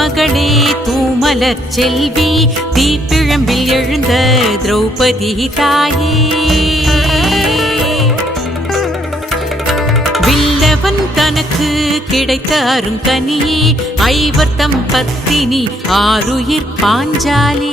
மகளே தூமலர் செல்வி, தீப்பிழம்பில் எழுந்த திரௌபதி தாயே. வில்லவன் தனக்கு கிடைத்த அருங்கனியே, ஐவர்த்தம் பத்தினி ஆருயிர் பாஞ்சாலி.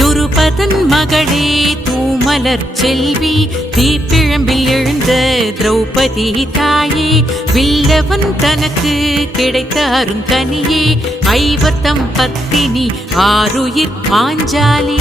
துருபதன் மகளே தூமலர் செல்வி, தீப்பிழம்பில் எழுந்த திரௌபதி தாயே. வில்லவன் தனக்கு கிடைத்த அருங்கனியே, ஐவர்த்தம் பத்தினி ஆருயிர் பாஞ்சாலி.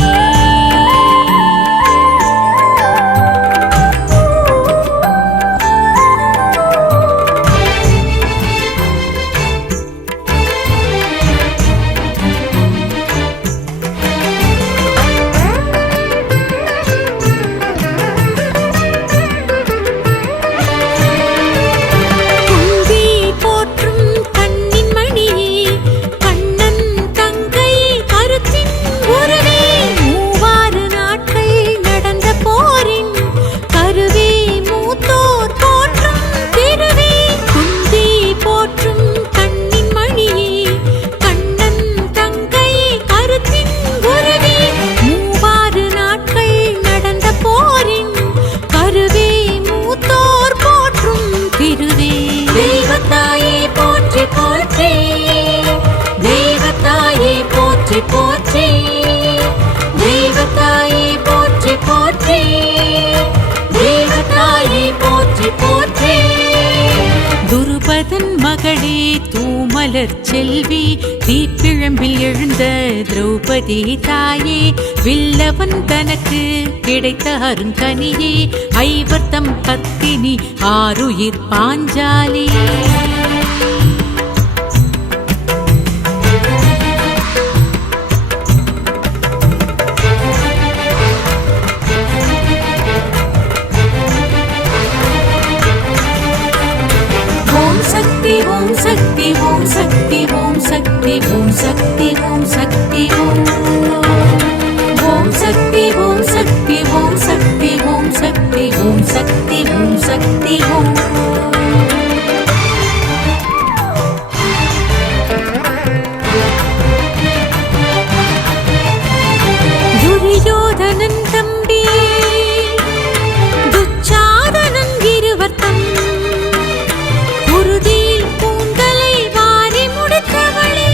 துருபதன் மகளே தூமலர் செல்வி, தீப்பிழம்பில் எழுந்த திரௌபதி தாயே. வில்லவன் தனக்கு கிடைத்த அருங்கனியே, ஐவர்த்தம் பத்தினி ஆருயிர் பாஞ்சாலி. ஓம் சக்தி ஓம் சக்தி ஓம் சக்தி ஓம் சக்தி ஓம் சக்தி ஓம் ஓம் சக்தி ஓம் சக்தி ஓம் சக்தி ஓம் சக்தி ஓம் சக்தி ஓம் சக்தி ஓம். துரியோதனன் தம்பி துச்சாதனன் இருவர்த்தம், குருதியில் பூந்தலை வாரி முடித்தவளே.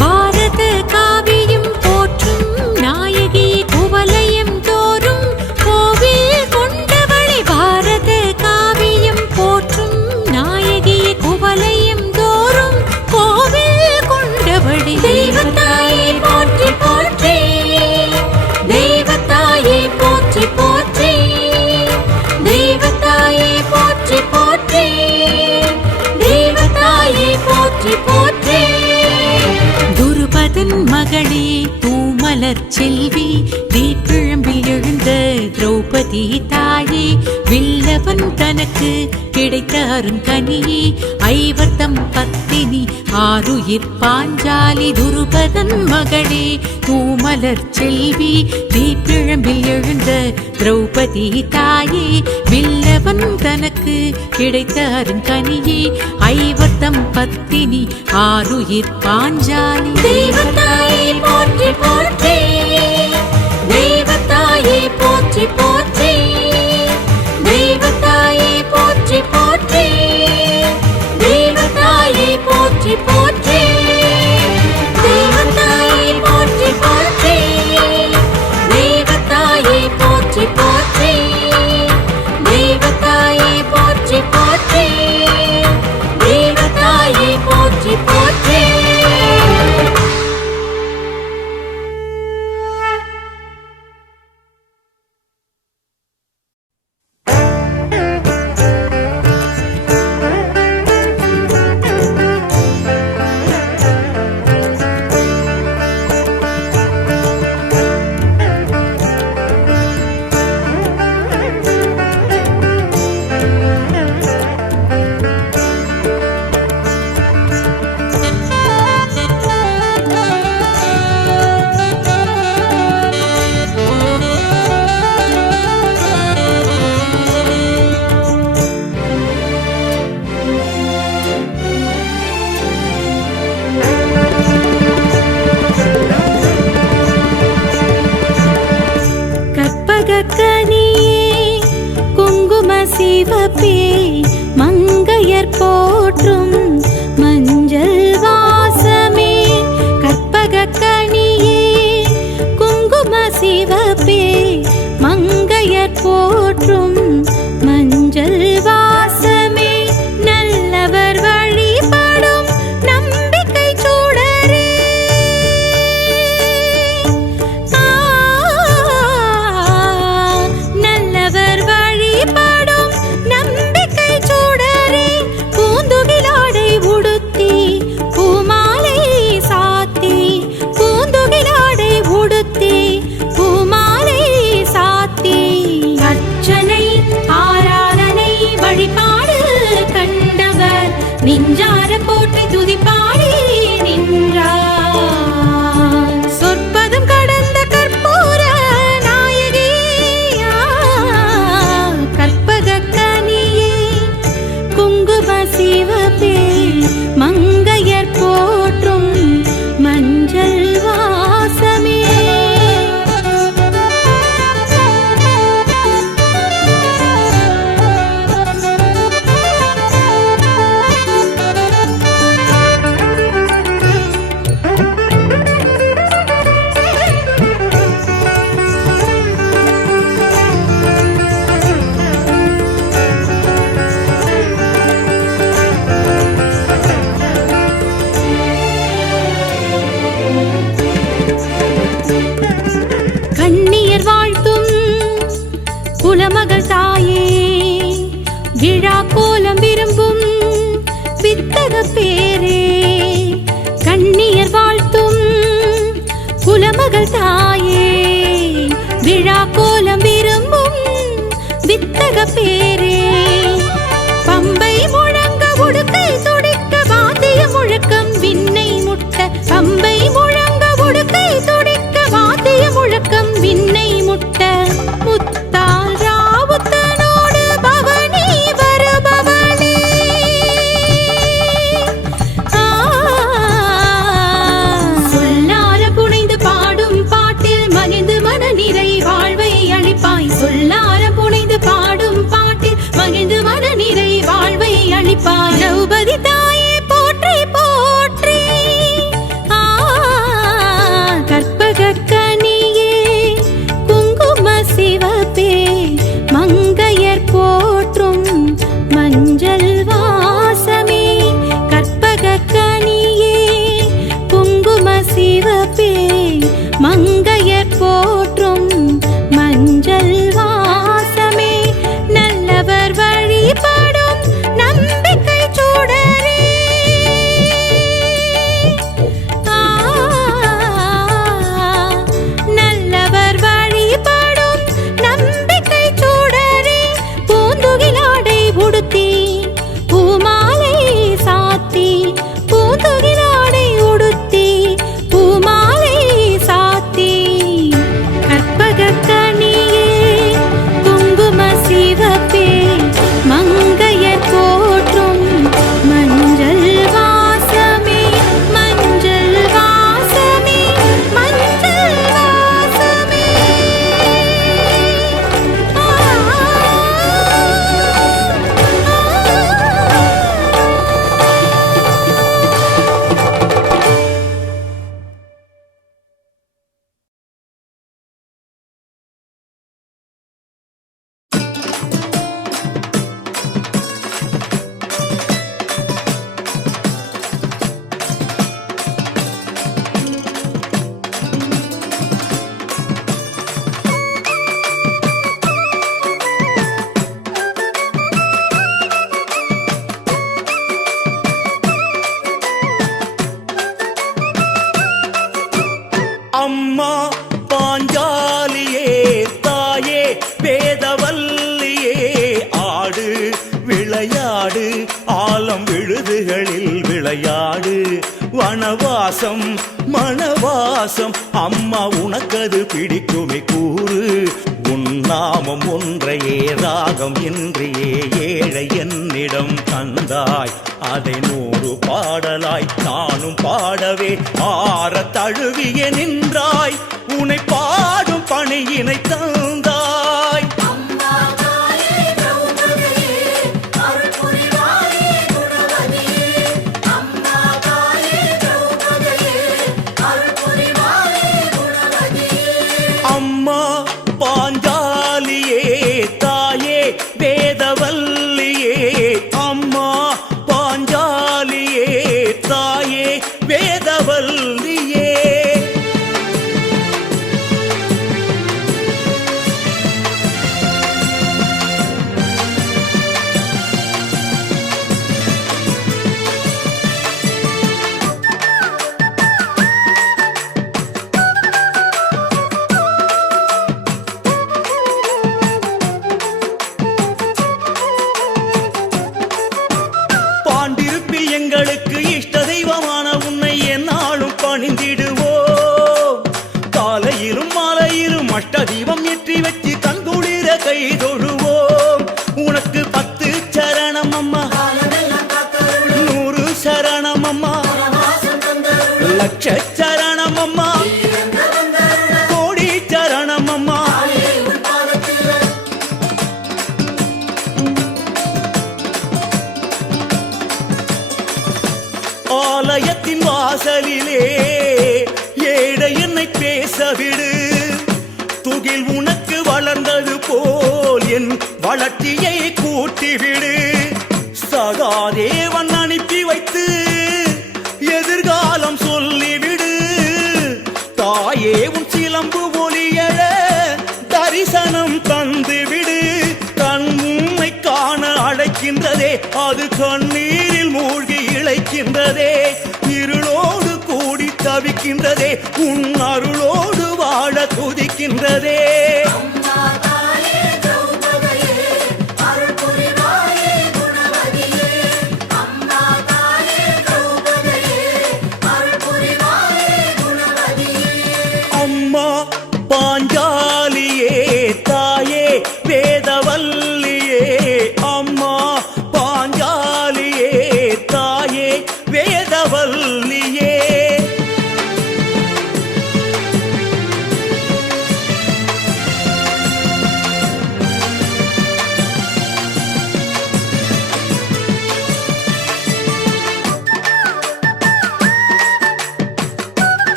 பாரத காவியம் போற்றும் நாயகி, குவலயம் தோறும் கோவில் கொண்டவளே. பாரத காவியம் போற்றும் நாயகி, குவலயம் தோறும் கோவில் கொண்டவளே. தெய்வத்தாயே போற்றி போற்றி, தெய்வத்தாயே போற்றி போற்றி, தெய்வத்தாயே போற்றி போற்றி, தெய்வத்தாயே போற்றி போற்றி. துருபதன் மகளே தூமலர் செல்வி, தீப்பிழம்பில் எழுந்த திரௌபதி தாயே. வில்லவன் தனக்கு கிடைத்த அருங்கனியே, ஐவர்த்தம் பத்தினி ஆருயிர் பாஞ்சாலி. துருபதன் மகளே தூமலர் செல்வி, தீப்பிழம்பில் எழுந்த திரௌபதி தாயே. வில்லவன் தனக்கு கிடைத்த அருங்கனியே, ஐவர்த்தம் பத்தினி ஆருயிர் பாஞ்சாலி. தெய்வத்தாயே போற்றி போற்றி, தெய்வத்தாயே போற்றி போற்றி, தெய்வத்தாயே போற்றி போற்றி, தெய்வத்தாயே போற்றி போற்றி, தெய்வத்தாயே போற்றி போற்றி, தெய்வத்தாயே போற்றி போற்றி, தெய்வத்தாயே போற்றி போற்றி, தெய்வத்தாயே போற்றி போற்றி. பேரே. பம்பை முழங்க உடுக்கை துடிக்க வாத்திய முழக்கம் விண்ணை முட்ட. பம்பை முழங்க உடுக்கை துடிக்க வாத்திய முழக்கம் விண்ணை முட்ட. முத்தால் ராவுத்தனோடு பவனி வருபவளே. சொல்லார புனைந்து பாடும் பாட்டில் மகிழ்ந்து மன நிறை வாழ்வை அளிப்பாய். சொல்லார புனைந்து பாடும் பாட்டில் மகிழ்ந்து மன நிறை வாழ்வை அளிப்பாய். திரௌபதி தாயே போற்றி போற்றி. கற்பக கனியே குங்கும சிவப்பே மங்கையர் போற்றும் மஞ்சள் வாசமே. கற்பக கனியே குங்கும சிவப்பே மங்கையர் போற்றும் மஞ்சள் வாசமே. நல்லவர் வழிபடும் நம்பிக்கை சுடரே. நல்லவர் வழிபடும் நம்பிக்கை சுடரே. பூந்துகிலாடை உடுத்தி பூமாலை சாத்தி. பூந்துகிலாடை உடுத்தி பூமாலை சாத்தி. கற்பக கனியே குங்கும சிவப்பே மங்கையர் போற்றும் மஞ்சள் வாசமே. மஞ்சள் வாசமே மஞ்சள் வாசமே. அம்மா பாஞ்சாலியே தாயே வேதவல்லியே. ஆடு விளையாடு ஆலம் விழுதுகளில் விளையாடு. வனவாசம் மணவாசம் அம்மா உனக்கது பிடிக்குமே கூறு. உன் நாமம் ஒன்றையே ராகம் இன்றியே ஏழை என்னிடம் தந்தாய். அதை 100 பாடலாய் நானும் பாடவே ஆற தழுவிய நின்றாய். உன்னை பாடும் பணியினை தந்தாய். அம்மா பாஞ்சாலியே தாயே வேதவல்லியே. அம்மா பாஞ்சாலியே தாயே வேதவல்லியே. பாண்டிருப்பில் எங்களுக்கு இஷ்ட தெய்வமான உன்னை எந்நாளும் பணிந்திடுவோம். காலையிலும் மாலையிலும் அஷ்ட தீபம் ஏற்றி வச்சு கண்குளிர கை தொழுவோம். உனக்கு 10 சரணம் அம்மா, 100 சரணம் அம்மா, லட்ச சரணம் அம்மா, கோடி சரணம் அம்மா. ஆலயத்தின் வாசலிலே ஏழை என்னை பேசவிடு. துகில் உனக்கு வளர்ந்தது போல் என் வளர்ச்சியை கூட்டிவிடு. சகாதேவன் அனுப்பி வைத்து எதிர்காலம் சொல்லிவிடு. தாயே உன் சிலம்பு ஒளியழ தரிசனம் தந்துவிடு. கண் உம்மை காண அழைக்கின்றதே அது கண்ணீரில் மூழ்கி இழைக்கின்றதே. இருளோடு கூடி தவிக்கின்றதே உன் அருளோடு வாழ துதிக்கின்றதே. வீரவல்லியே.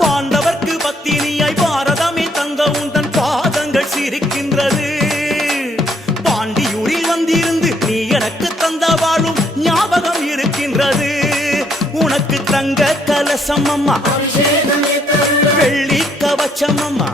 பாண்டவர்க்கு பத்தினியாய் பாரதமே தங்க உந்தன் பாதங்கள் சிரிக்கின்றது. பாண்டியூரில் வந்திருந்து நீ எனக்கு தந்த வாழும் ஞாபகம் இருக்கின்றது. உனக்கு தங்க கலசம் அம்மா, வெள்ளி கவச்சம் அம்மா,